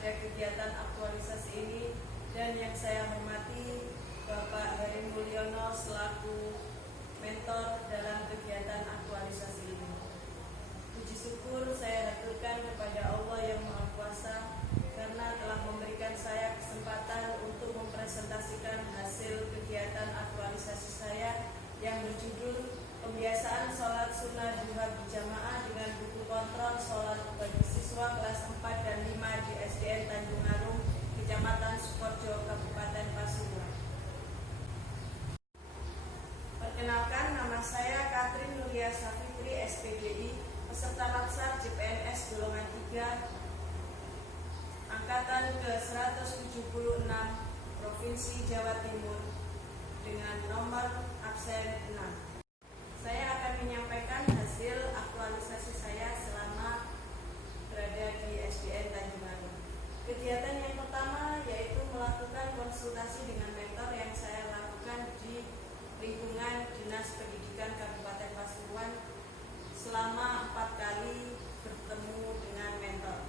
pada kegiatan aktualisasi ini, dan yang saya hormati Bapak Heri Mulyono selaku mentor dalam kegiatan aktualisasi ini. Puji syukur saya haturkan kepada Allah yang Maha Kuasa karena telah memberikan saya kesempatan untuk mempresentasikan hasil kegiatan aktualisasi saya yang berjudul Pembiasaan Sholat Sunnah Duha Berjamaah dengan buku kontrol sholat bagi siswa kelas 4 dan 5 di SDN Tanjung Arum, Kecamatan Sukoharjo, Kabupaten Pasuruan. Perkenalkan, nama saya Katrin Nuria Safitri, SPDI, peserta Latsar CPNS golongan 3, angkatan ke-176, Provinsi Jawa Timur, dengan nomor absen 6. Saya akan menyampaikan hasil aktualisasi saya selama berada di SDN Tanjung Arum. Kegiatan yang pertama yaitu melakukan konsultasi dengan mentor yang saya lakukan di lingkungan Dinas Pendidikan Kabupaten Pasuruan selama 4 kali bertemu dengan mentor,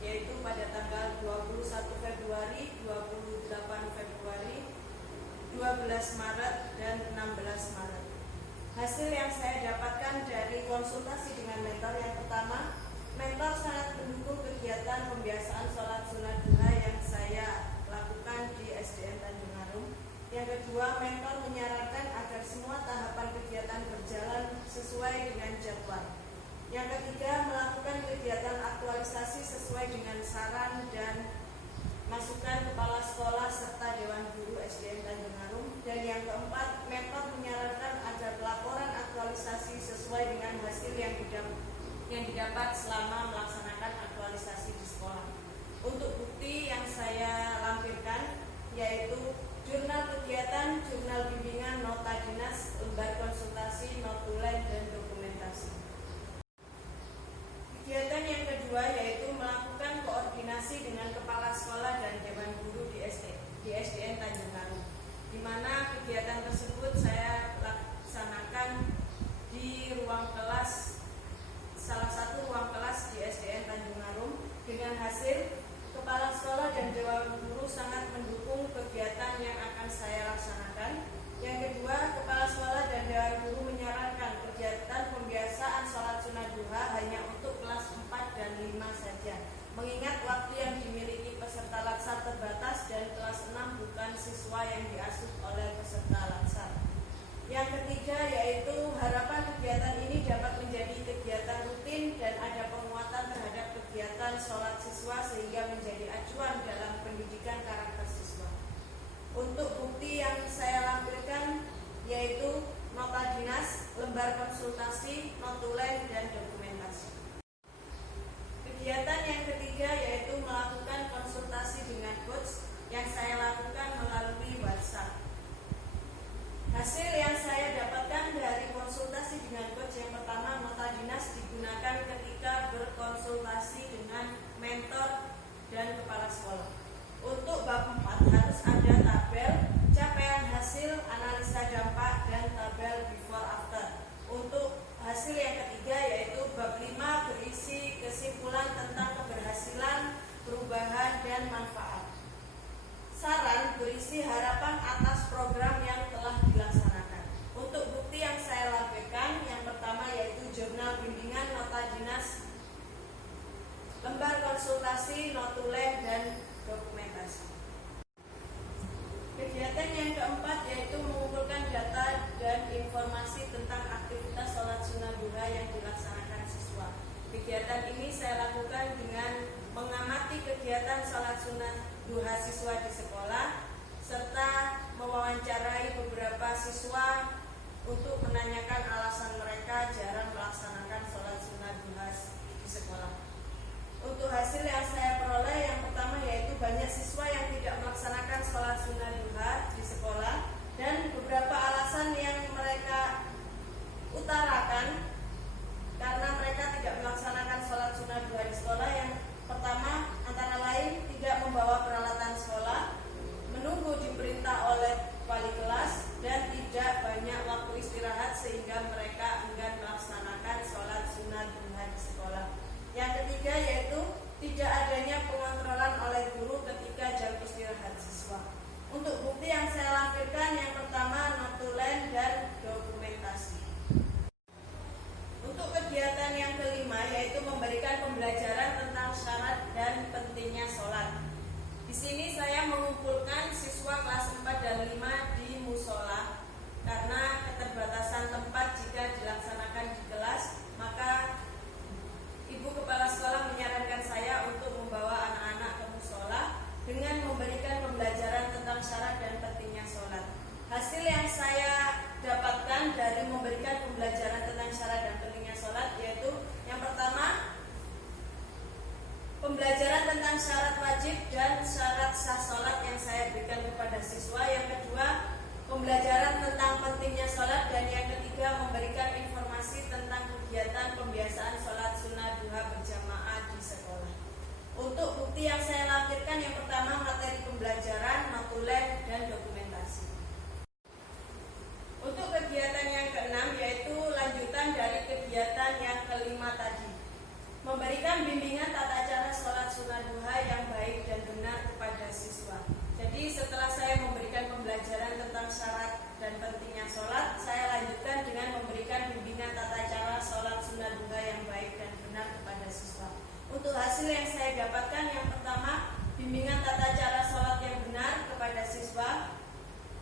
yaitu pada tanggal 21 Februari, 28 Februari, 12 Maret, dan 16 Maret. Hasil yang saya dapatkan dari konsultasi dengan mentor yang pertama, mentor sangat mendukung kegiatan pembiasaan sholat sunnah duha yang saya lakukan di SDN Tanjung Arum. Yang kedua, mentor menyarankan agar semua tahapan kegiatan berjalan sesuai dengan jadwal. Yang ketiga, melakukan kegiatan aktualisasi sesuai dengan saran dan masukan kepala sekolah serta Dewan Guru SDN Tanjung Arum. Dan yang keempat, mentor menyarankan agar laporan aktualisasi sesuai dengan hasil yang didapat selama melaksanakan aktualisasi di sekolah. Untuk bukti yang saya lampirkan yaitu jurnal kegiatan, jurnal bimbingan, nota dinas, lembar konsultasi, notulen, dan dokumentasi. Kegiatan yang kedua yaitu melakukan koordinasi dengan kepala sekolah dan Dewan Guru di SDN Tanjung Arum, di mana kegiatan tersebut saya laksanakan di ruang kelas, salah satu ruang kelas di SDN Tanjung Arum. Dengan hasil, kepala sekolah dan Dewan Guru sangat mendukung kegiatan yang akan saya laksanakan. Yang kedua, kepala sekolah dan Dewan Guru menyarankan kegiatan pembiasaan sholat sunnah duha hanya untuk kelas 4 dan 5 saja, mengingat waktu yang dimiliki peserta latsar terbatas dan kelas 6 bukan siswa yang diasuh oleh peserta latsar. Yang ketiga yaitu harapan kegiatan ini dapat menjadi kegiatan rutin dan ada penguatan terhadap kegiatan sholat siswa sehingga menjadi acuan dalam pendidikan karakter siswa. Untuk bukti yang saya lampirkan yaitu nota dinas, lembar konsultasi, notulen, dan dokumentasi. Kegiatan yang ketiga yaitu melakukan konsultasi dengan coach yang saya lakukan melalui WhatsApp. Hasil yang saya dapatkan dari konsultasi dengan coach yang pertama, nota dinas digunakan ketika berkonsultasi dengan mentor dan kepala sekolah. Untuk bab 4 harus ada tabel capaian hasil, analisa dampak, dan tabel before after. Untuk hasil yang ketiga yaitu bab 5 berisi kesimpulan tentang keberhasilan, perubahan, dan manfaat. Saran berisi harapan atas program yang telah dilaksanakan. Untuk bukti yang saya lampirkan, yang pertama yaitu jurnal bimbingan, nota dinas, lembar konsultasi, notulen, dan dokumentasi. Kegiatan yang keempat yaitu mengumpulkan data dan informasi tentang aktivitas sholat sunnah duha yang dilaksanakan siswa. Kegiatan ini saya lakukan dengan mengamati kegiatan sholat sunnah duha siswa di sekolah serta mewawancarai beberapa siswa untuk menanyakan alasan mereka jarang melaksanakan sholat sunnah duha di sekolah. Untuk hasil yang saya peroleh, yang pertama yaitu banyak siswa yang tidak melaksanakan sholat sunnah duha di sekolah, dan beberapa alasan yang mereka utarakan karena mereka tidak melaksanakan sholat sunnah duha di sekolah. Yang pertama antara lain tidak membawa peralatan sekolah, menunggu diperintah oleh wali kelas, dan tidak banyak waktu istirahat sehingga mereka enggan melaksanakan sholat sunnah duha di sekolah. Yang ketiga yaitu siswa. Untuk bukti yang saya lampirkan yang pertama notulen dan dokumentasi. Untuk kegiatan yang kelima yaitu memberikan pembelajaran tentang syarat dan pentingnya sholat. Di sini saya mengumpulkan siswa kelas 4 dan 5 di musola karena keterbatasan tempat jika dilaksanakan di kelas, maka Ibu Kepala Sekolah menyarankan saya untuk membawa anak-anak ke musola dengan memberikan pembelajaran tentang syarat dan pentingnya sholat. Hasil yang saya dapatkan dari memberikan pembelajaran tentang syarat dan pentingnya sholat yaitu yang pertama, pembelajaran tentang syarat wajib dan syarat sah sholat yang saya berikan kepada siswa. Yang kedua, pembelajaran tentang pentingnya sholat. Dan yang ketiga, memberikan informasi tentang kegiatan pembiasaan sholat sunnah duha berjamaah di sekolah. Untuk bukti yang saya lampirkan yang pertama materi pembelajaran, notulen, dan dokumentasi. Untuk kegiatan yang keenam yaitu lanjutan dari kegiatan yang kelima tadi, memberikan bimbingan tata cara sholat sunnah duha yang baik dan benar kepada siswa. Jadi setelah saya memberikan pembelajaran tentang syarat dan pentingnya sholat, saya lanjutkan dengan memberikan bimbingan tata cara sholat sunnah duha yang baik dan benar kepada siswa. Untuk hasil yang saya dapatkan yang pertama, bimbingan tata cara sholat yang benar kepada siswa,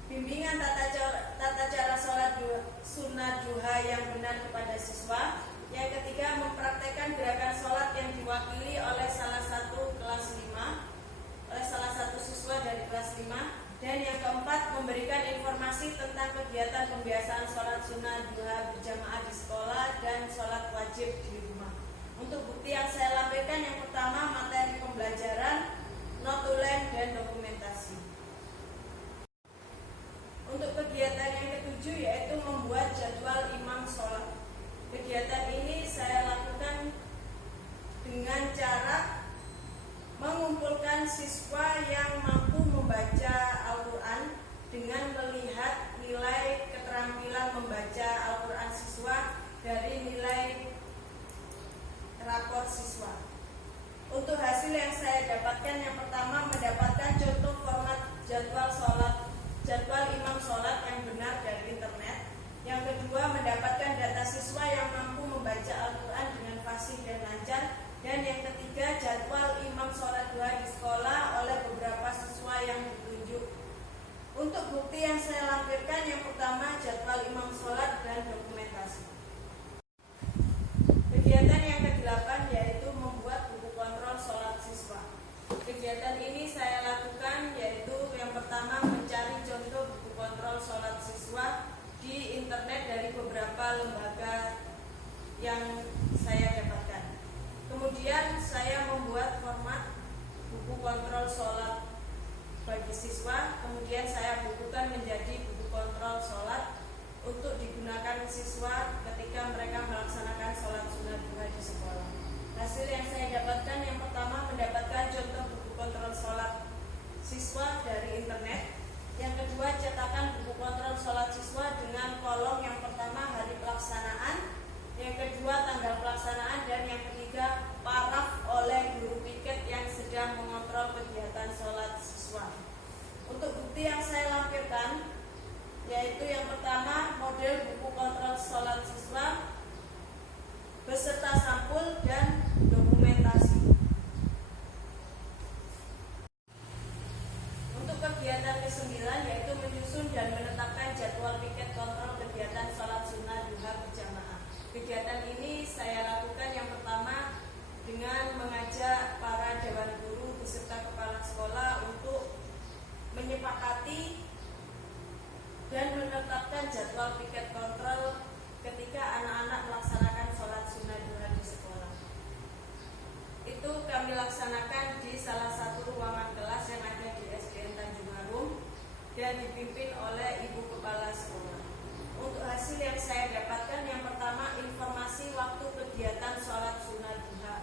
bimbingan tata cara sholat sunnah duha yang benar kepada siswa. Yang ketiga, mempraktekkan gerakan sholat yang diwakili oleh salah satu siswa dari kelas 5. Dan yang keempat, memberikan informasi tentang kegiatan pembiasaan sholat sunnah duha berjamaah di sekolah dan sholat wajib di rumah. Untuk bukti yang saya lampirkan yang pertama materi pembelajaran, notulen, dan dokumentasi. Untuk kegiatan yang ketujuh yaitu membuat jadwal imam sholat. Kegiatan ini saya lakukan dengan cara mengumpulkan siswa yang mampu membaca Al-Quran dengan melihat nilai keterampilan membaca Al-Quran siswa dari nilai rapor siswa. Untuk hasil yang saya dapatkan yang pertama mendapatkan contoh format jadwal imam sholat yang benar dari internet. Yang kedua, mendapatkan data siswa yang mampu membaca Al-Quran dengan fasih dan lancar. Dan yang ketiga, jadwal imam sholat duha di sekolah oleh beberapa siswa yang ditunjuk. Untuk bukti yang saya lampirkan yang pertama jadwal imam sholat dan dokumentasi. Kegiatan yang ke-8 yaitu membuat buku kontrol sholat siswa. Kegiatan ini saya lakukan yaitu yang pertama mencari contoh buku kontrol sholat siswa di internet dari beberapa lembaga yang saya dapatkan. Kemudian saya membuat format buku kontrol sholat bagi siswa. Kemudian saya bukukan menjadi buku kontrol sholat untuk digunakan siswa ketika mereka melaksanakan sholat sunnah duha di sekolah. Hasil yang saya dapatkan yang pertama mendapatkan contoh buku kontrol sholat siswa dari internet. Yang kedua, cetakan buku kontrol sholat siswa dengan kolom yang pertama hari pelaksanaan, yang kedua tanggal pelaksanaan, dan yang ketiga paraf oleh guru piket yang sedang mengontrol kegiatan sholat siswa. Untuk bukti yang saya lampirkan yaitu yang pertama model buku kontrol sholat siswa beserta sampul dan dokumentasi. Untuk kegiatan ke-9 yaitu menyusun dan menetapkan jadwal piket kontrol kegiatan sholat sunnah duha berjamaah. Kegiatan ini saya lakukan yang pertama dengan mengajak para dewan guru beserta kepala sekolah untuk menyepakati dan menetapkan jadwal piket kontrol ketika anak-anak melaksanakan sholat sunnah duha di sekolah. Itu kami laksanakan di salah satu ruangan kelas yang ada di SDN Tanjung Harum dan dipimpin oleh Ibu Kepala Sekolah. Untuk hasil yang saya dapatkan yang pertama informasi waktu kegiatan sholat sunnah duha.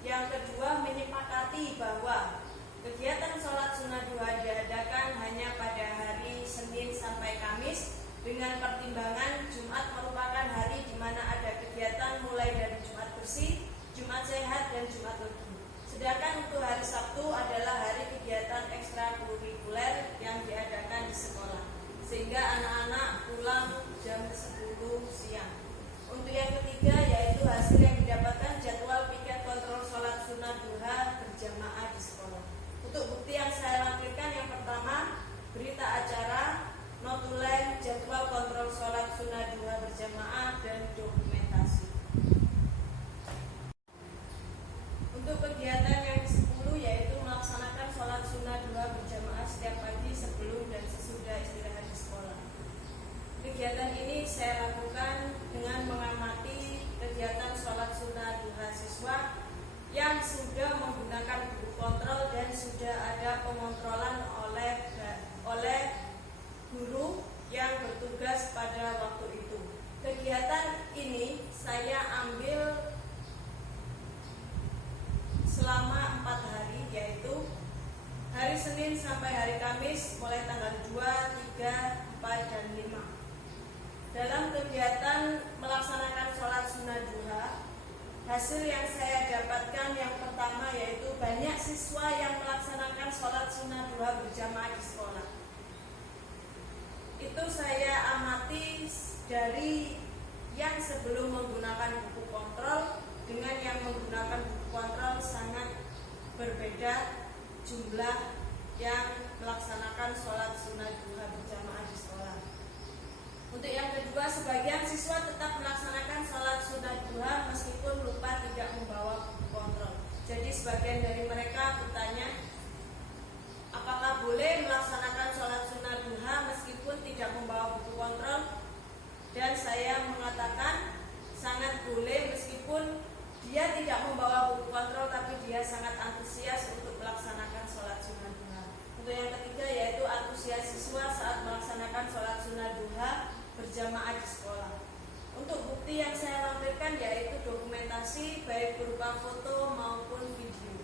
Yang kedua, menyepakati bahwa kegiatan sholat sunnah duha diadakan hanya pada hari Senin sampai Kamis dengan pertimbangan Jumat merupakan hari di mana ada kegiatan mulai dari Jumat bersih, Jumat sehat, dan Jumat legi. Sedangkan untuk hari Sabtu adalah hari kegiatan ekstrakurikuler yang diadakan di sekolah, sehingga anak-anak pulang jam 10 siang. Untuk yang ketiga yaitu hasil yang didapatkan jadwal piket kontrol sholat sunnah duha berjamaah di sekolah. Untuk bukti yang saya lampirkan, yang pertama berita acara, notulen, jadwal kontrol sholat sunnah duha berjamaah, dan dokumentasi. Untuk kegiatan yang ke-10 yaitu melaksanakan sholat sunnah duha berjamaah setiap pagi sebelum dan sesudah istirahat di sekolah. Kegiatan ini saya lakukan dengan mengamati kegiatan sholat sunnah duha siswa yang sudah menggunakan buku kontrol dan sudah ada pengontrolan oleh guru yang bertugas pada waktu itu. Kegiatan ini saya ambil selama 4 hari, yaitu hari Senin sampai hari Kamis mulai tanggal 2, 3, 4, dan 5. Dalam kegiatan melaksanakan sholat sunnah duha, hasil yang saya dapatkan yang pertama yaitu banyak siswa yang melaksanakan sholat sunnah duha berjamaah di sekolah. Itu saya amati dari yang sebelum menggunakan buku kontrol dengan yang menggunakan buku kontrol sangat berbeda jumlah yang melaksanakan sholat sunnah duha berjamaah di sekolah. Untuk yang kedua, sebagian siswa tetap melaksanakan sholat sunnah duha meskipun lupa tidak membawa buku kontrol. Jadi sebagian dari mereka bertanya, apakah boleh melaksanakan sholat sunnah duha meskipun tidak membawa buku kontrol? Dan saya mengatakan sangat boleh meskipun dia tidak membawa buku kontrol, tapi dia sangat antusias untuk melaksanakan sholat sunnah duha. Untuk yang ketiga yaitu antusias siswa saat melaksanakan sholat sunnah duha berjamaah di sekolah. Untuk bukti yang saya lampirkan yaitu dokumentasi baik berupa foto maupun video.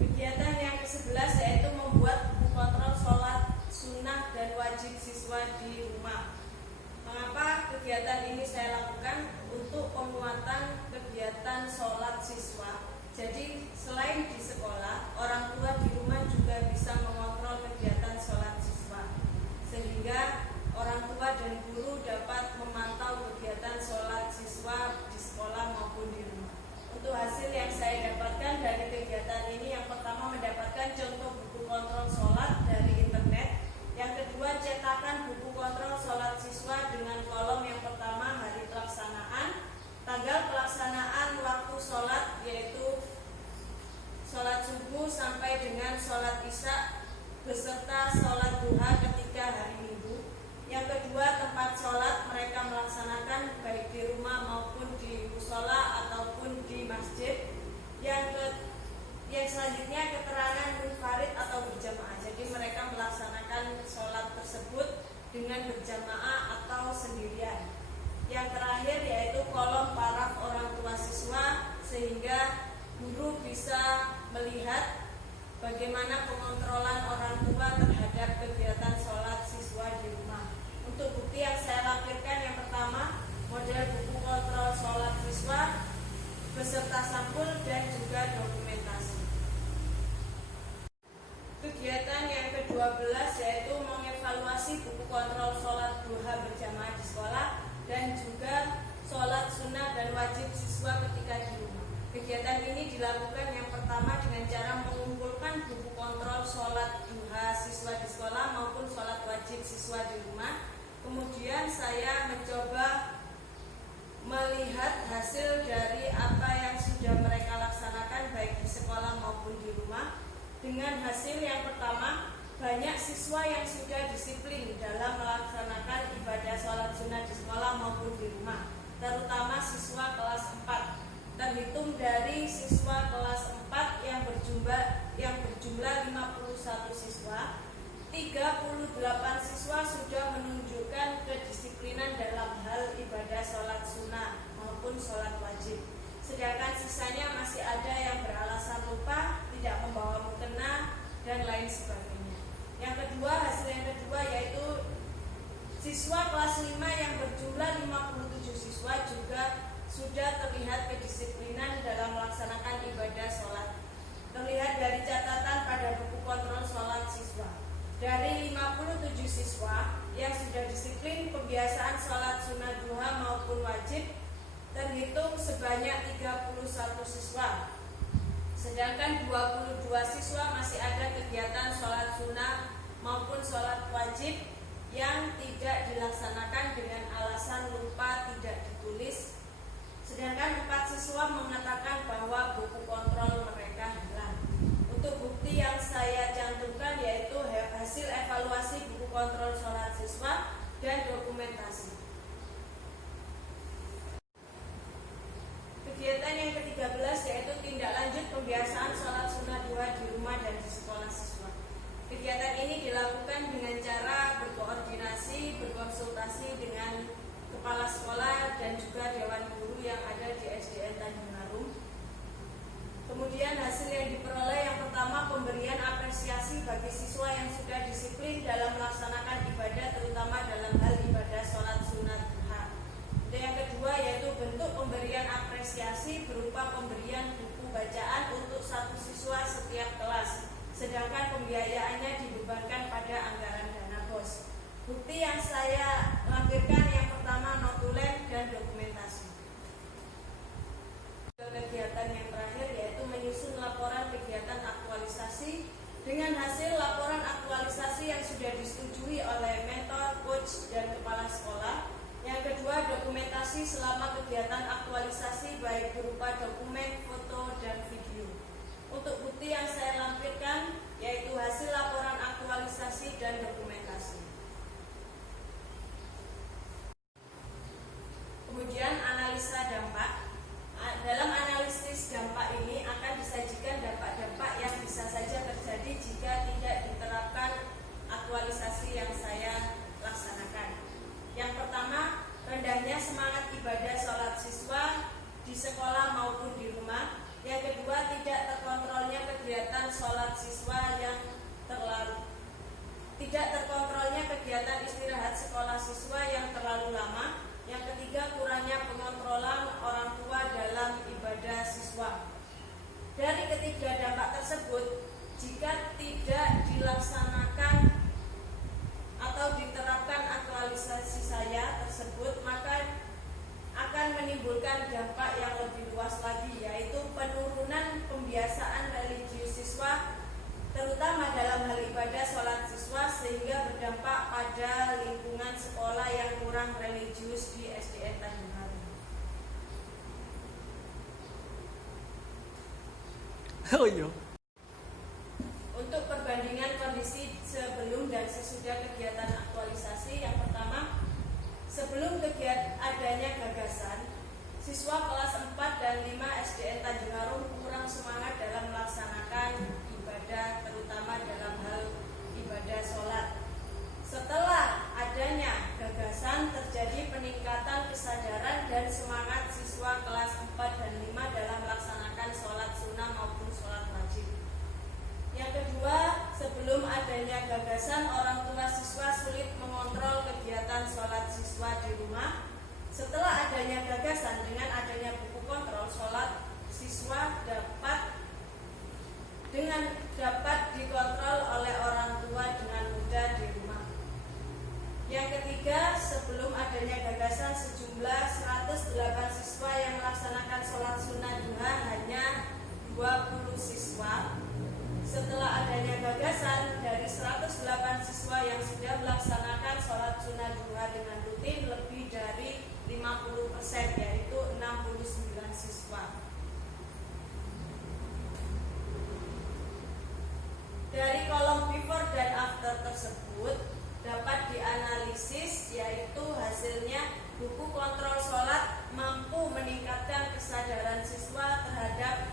Kegiatan yang ke-11 yaitu membuat buku kontrol sholat sunnah dan wajib siswa di rumah. Mengapa kegiatan ini saya lakukan? Untuk penguatan kegiatan sholat siswa. Jadi selain di sekolah, orang tua di rumah juga bisa mengontrol kegiatan sholat siswa, sehingga orang tua dan guru dapat memantau kegiatan sholat siswa di sekolah maupun di rumah. Untuk hasil yang saya dapatkan dari kegiatan ini, yang pertama mendapatkan contoh buku kontrol sholat dari internet. Yang kedua, cetakan buku kontrol sholat siswa dengan kolom yang pertama hari pelaksanaan, tanggal pelaksanaan, waktu sholat yaitu sholat subuh sampai dengan sholat isya beserta sholat duha ketika hari Minggu. Yang kedua, tempat sholat mereka melaksanakan baik di rumah maupun di mushola ataupun di masjid. Yang selanjutnya keterangan munfarid atau berjamaah. Jadi mereka melaksanakan sholat tersebut dengan berjamaah atau sendirian. Yang terakhir yaitu kolom paraf orang tua siswa, sehingga guru bisa melihat bagaimana pengontrolan orang tua terhadap kegiatan sholat siswa di rumah. Untuk bukti yang saya lampirkan, yang pertama model buku kontrol sholat siswa beserta sampul dan juga dokumentasi. Kegiatan yang ke-12 yaitu mengevaluasi buku kontrol sholat duha berjamaah di sekolah dan juga sholat sunnah dan wajib siswa ketika di rumah. Kegiatan ini dilakukan yang pertama dengan cara mengumpulkan buku kontrol sholat duha siswa di sekolah maupun sholat wajib siswa di rumah. Kemudian saya mencoba melihat hasil dari apa yang sudah mereka laksanakan baik di sekolah maupun di rumah. Dengan hasil yang pertama, banyak siswa yang sudah disiplin dalam melaksanakan ibadah sholat sunnah di sekolah maupun di rumah, terutama siswa kelas 4. Terhitung dari siswa kelas 4 yang berjumlah 51 siswa, 38 siswa sudah menunjukkan kedisiplinan dalam hal ibadah sholat sunnah maupun sholat wajib. Sedangkan sisanya masih ada yang beralasan lupa, tidak membawa mukena, dan lain sebagainya. Yang kedua, hasil yang kedua yaitu siswa kelas 5 yang berjumlah 57 siswa juga sudah terlihat kedisiplinan dalam melaksanakan terhitung sebanyak 31 siswa. Sedangkan 22 siswa masih ada kegiatan sholat sunnah maupun sholat wajib yang tidak dilaksanakan dengan alasan lupa tidak ditulis. Sedangkan 4 siswa mengatakan bahwa buku kontrol mereka hilang. Untuk bukti yang saya cantumkan yaitu hasil evaluasi buku kontrol sholat siswa dan dokumentasi. Kegiatan yang ke-13 yaitu tindak lanjut pembiasaan sholat sunnah duha di rumah dan di sekolah siswa. Kegiatan ini dilakukan dengan cara berkoordinasi, berkonsultasi dengan kepala sekolah dan juga dewan guru yang ada di SDN Tanjung Harum. Kemudian hasil yang diperoleh yang pertama pemberian apresiasi bagi siswa yang sudah disiplin dalam melaksanakan ibadah terutama dalam hal ibadah sholat sunnah duha. Dan yang kedua yaitu bentuk pemberian apresiasi berupa pemberian buku bacaan untuk 1 siswa setiap kelas, sedangkan pembiayaannya dibebankan pada anggaran dana BOS. Bukti yang saya lampirkan yang pertama notulen dan dokumentasi. Kegiatan yang terakhir yaitu menyusun laporan kegiatan aktualisasi dengan hasil laporan aktualisasi yang sudah disetujui oleh mentor, coach, dan kepala sekolah. Yang kedua, dokumentasi selama kegiatan aktualisasi baik berupa dokumen, foto, dan video. Untuk bukti yang saya lampirkan yaitu hasil laporan aktualisasi dan dokumentasi. Kemudian analisa dampak. Dalam analisis dampak ini akan disajikan dampak-dampak yang bisa saja terjadi jika tidak diterapkan aktualisasi yang saya laksanakan. Yang pertama, rendahnya semangat ibadah sholat siswa di sekolah maupun di rumah. Yang kedua, tidak terkontrolnya kegiatan sholat siswa yang tidak terkontrolnya kegiatan istirahat sekolah siswa yang terlalu lama. Yang ketiga, kurangnya pengontrolan orang tua dalam ibadah siswa. Dari ketiga dampak tersebut, jika tidak dilaksanakan atau diterapkan aktualisasi saya tersebut, maka akan menimbulkan dampak yang lebih luas lagi, yaitu penurunan pembiasaan religius siswa terutama dalam hal ibadah sholat siswa sehingga berdampak pada lingkungan sekolah yang kurang religius di SDN Tanjung Harum. Oh iya. Untuk perbandingan kondisi sebelum dan sesudah kegiatan aktualisasi, yang pertama, sebelum kegiatan adanya gagasan, siswa kelas 4 dan 5 SDN Tanjung Harum kurang semangat dalam melaksanakan ibadah, terutama dalam hal ibadah sholat. Setelah adanya gagasan, terjadi peningkatan kesadaran dan semangat siswa kelas 4 dan 5 dalam melaksanakan sholat sunnah maupun sholat wajib. Yang kedua, sebelum adanya gagasan, orang tua siswa sulit mengontrol kegiatan sholat siswa di rumah. Setelah adanya gagasan, dengan adanya buku kontrol sholat siswa dapat dikontrol oleh orang tua dengan mudah di rumah. Yang ketiga, sebelum adanya gagasan, sejumlah 108 siswa yang melaksanakan sholat sunnah duha hanya 20 siswa. Setelah adanya gagasan, dari 108 siswa yang sudah melaksanakan sholat sunnah duha dengan rutin lebih dari 50%, yaitu 69 siswa. Dari kolom before dan after tersebut dapat dianalisis, yaitu hasilnya buku kontrol sholat mampu meningkatkan kesadaran siswa terhadap